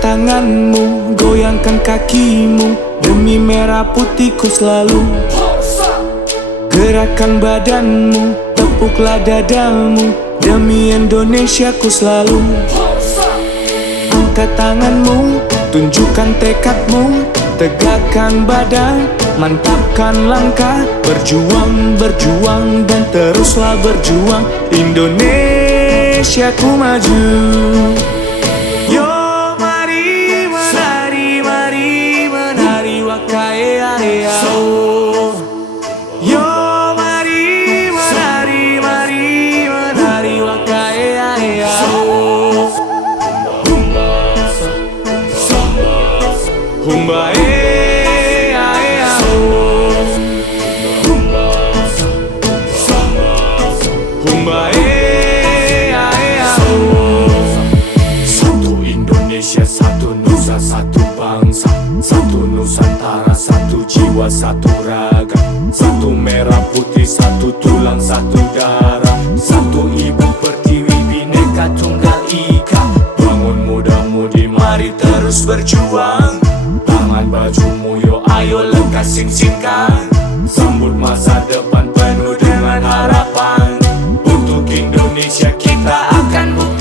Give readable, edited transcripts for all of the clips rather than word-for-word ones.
tanganmu, goyangkan kakimu, demi merah putihku selalu. Gerakkan badanmu, tepuklah dadamu, demi Indonesia ku selalu. Angkat tanganmu, tunjukkan tekadmu, tegakkan badan, mantapkan langkah, berjuang, berjuang, dan teruslah berjuang. Indonesia ku maju. Yo mari menari, mari menari wakae aeo. Yo mari menari, mari menari wakae aeo. Humba Satu Indonesia, satu nusa, satu bangsa, satu Nusantara, satu jiwa, satu raga, satu merah putih, satu tulang, satu darah, satu ibu pertiwi, bineka tunggal ika. Bangun muda-mudi, mari terus berjuang. Tangan bajumu yo, ayo lekas sing-singkan. Sambut masa depan penuh dengan harapan. Untuk Indonesia kita akan buktikan.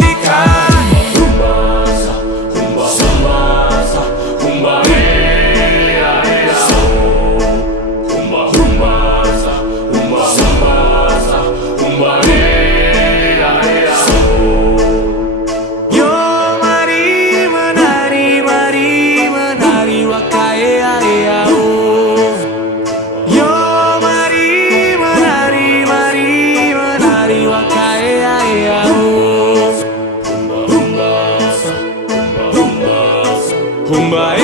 Yo mari menari, mari menari wakae aeo. Yo mari menari, mari menari wakae aeo. Humba